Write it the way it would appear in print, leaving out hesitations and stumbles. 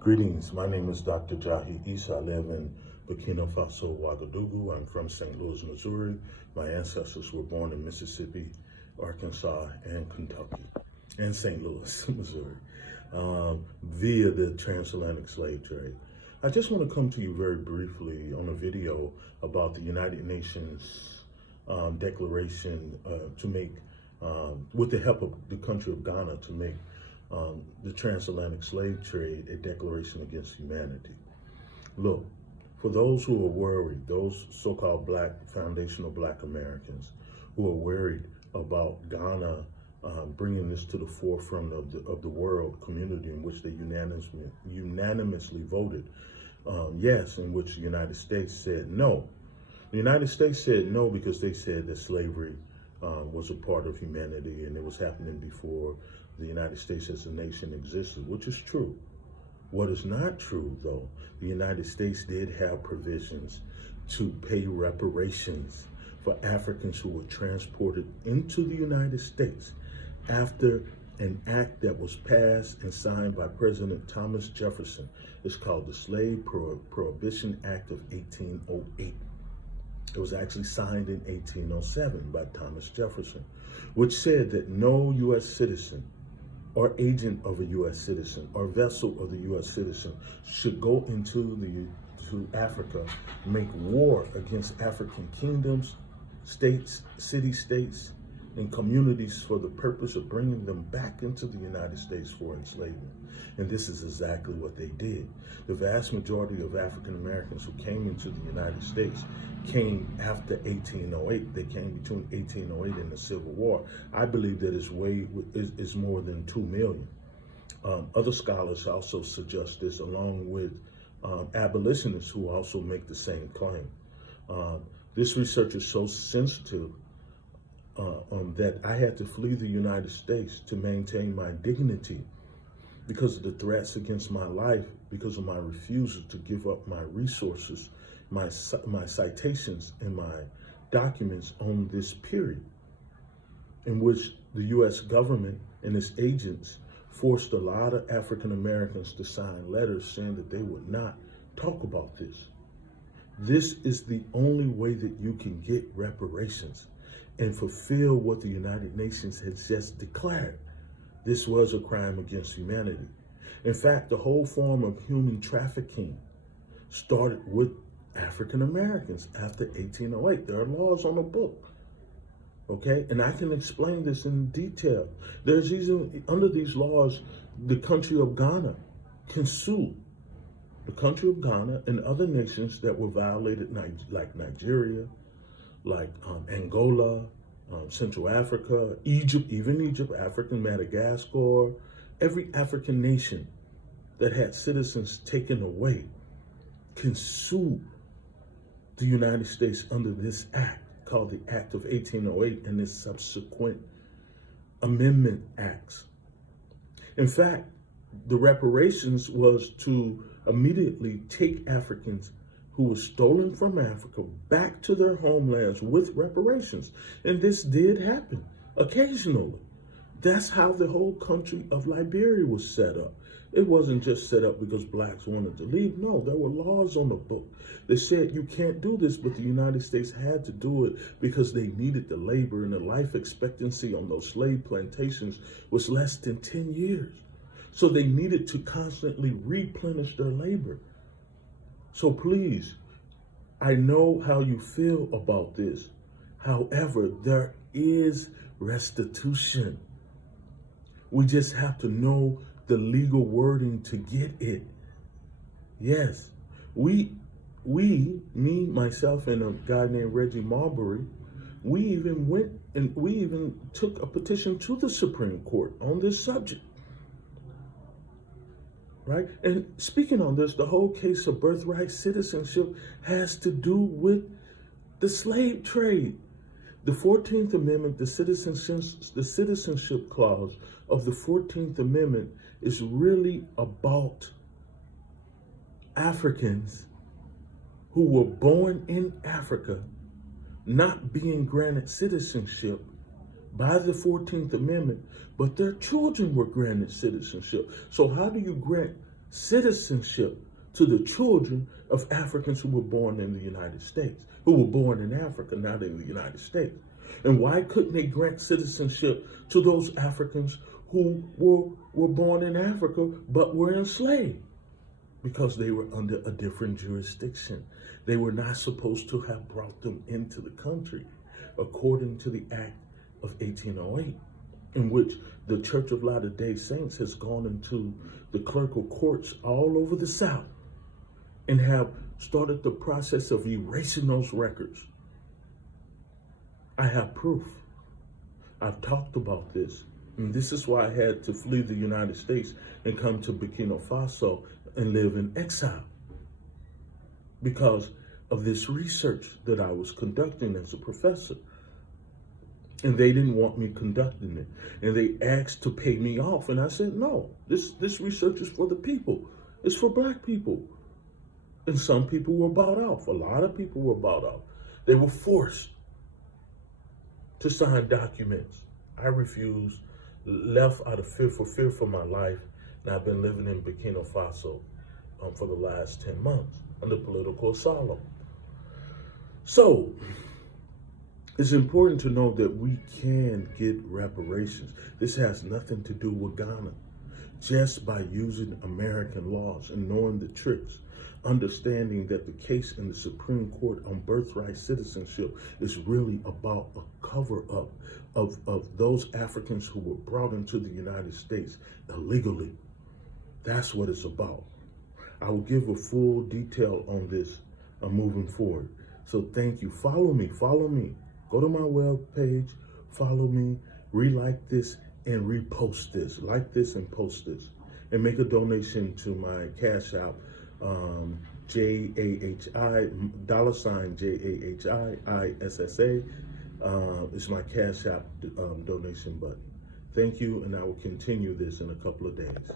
Greetings, my name is Dr. Jahi Issa. I live in Burkina Faso, Ouagadougou. I'm from St. Louis, Missouri. My ancestors were born in Mississippi, Arkansas, and Kentucky, and St. Louis, Missouri, via the transatlantic slave trade. I just want to come to you very briefly on a video about the United Nations declaration to make, with the help of the country of Ghana, to make the transatlantic slave trade a declaration against humanity. Look, for those who are worried, those so-called foundational black Americans who are worried about Ghana bringing this to the forefront of the world community in which they unanimously voted yes, in which the United States said no. The United States said no because they said that slavery was a part of humanity and it was happening before the United States as a nation existed, which is true. What is not true, though, the United States did have provisions to pay reparations for Africans who were transported into the United States after an act that was passed and signed by President Thomas Jefferson. It's called the Slave Prohibition Act of 1808. It was actually signed in 1807 by Thomas Jefferson, which said that no U.S. citizen or agent of a U.S. citizen or vessel of the U.S. citizen should go into Africa, make war against African kingdoms, states, city-states, and communities for the purpose of bringing them back into the United States for enslavement. And this is exactly what they did. The vast majority of African Americans who came into the United States came after 1808. They came between 1808 and the Civil War. I believe that is more than 2 million. Other scholars also suggest this, along with abolitionists who also make the same claim. This research is so sensitive that I had to flee the United States to maintain my dignity because of the threats against my life, because of my refusal to give up my resources, my citations and my documents on this period in which the U.S. government and its agents forced a lot of African Americans to sign letters saying that they would not talk about this. This is the only way that you can get reparations and fulfill what the United Nations has just declared. This was a crime against humanity. In fact, the whole form of human trafficking started with African Americans after 1808. There are laws on the book, okay? And I can explain this in detail. There's even, under these laws, the country of Ghana can sue the country of Ghana and other nations that were violated, like Nigeria, like Angola, Central Africa, Egypt, African Madagascar, every African nation that had citizens taken away can sue the United States under this act called the Act of 1808 and its subsequent amendment acts. In fact, the reparations was to immediately take Africans who were stolen from Africa back to their homelands with reparations. And this did happen occasionally. That's how the whole country of Liberia was set up. It wasn't just set up because blacks wanted to leave. No, there were laws on the book that said you can't do this, but the United States had to do it because they needed the labor, and the life expectancy on those slave plantations was less than 10 years. So they needed to constantly replenish their labor. So please, I know how you feel about this. However, there is restitution. We just have to know the legal wording to get it. Yes, me, myself, and a guy named Reggie Marbury, we even took a petition to the Supreme Court on this subject. Right? And speaking on this, the whole case of birthright citizenship has to do with the slave trade. The 14th Amendment, the citizenship clause of the 14th Amendment is really about Africans who were born in Africa not being granted citizenship by the 14th Amendment, but their children were granted citizenship. So how do you grant citizenship to the children of Africans who were born in the United States, who were born in Africa, not in the United States? And why couldn't they grant citizenship to those Africans who were born in Africa but were enslaved? Because they were under a different jurisdiction. They were not supposed to have brought them into the country according to the Act of 1808, in which the Church of Latter-day Saints has gone into the clerical courts all over the South and have started the process of erasing those records. I have proof. I've talked about this. And this is why I had to flee the United States and come to Burkina Faso and live in exile, because of this research that I was conducting as a professor. And they didn't want me conducting it. And they asked to pay me off. And I said, no, this research is for the people. It's for Black people. And some people were bought off. A lot of people were bought off. They were forced to sign documents. I refused, left out of fear for my life. And I've been living in Burkina Faso for the last 10 months under political asylum. So, it's important to know that we can get reparations. This has nothing to do with Ghana. Just by using American laws and knowing the tricks, understanding that the case in the Supreme Court on birthright citizenship is really about a cover-up of those Africans who were brought into the United States illegally. That's what it's about. I will give a full detail on this moving forward. So thank you. Follow me. Go to my web page, follow me, re-like this and repost this. Like this and post this. And make a donation to my Cash App, JAHI, $JAHIISSA. It's my Cash App donation button. Thank you, and I will continue this in a couple of days.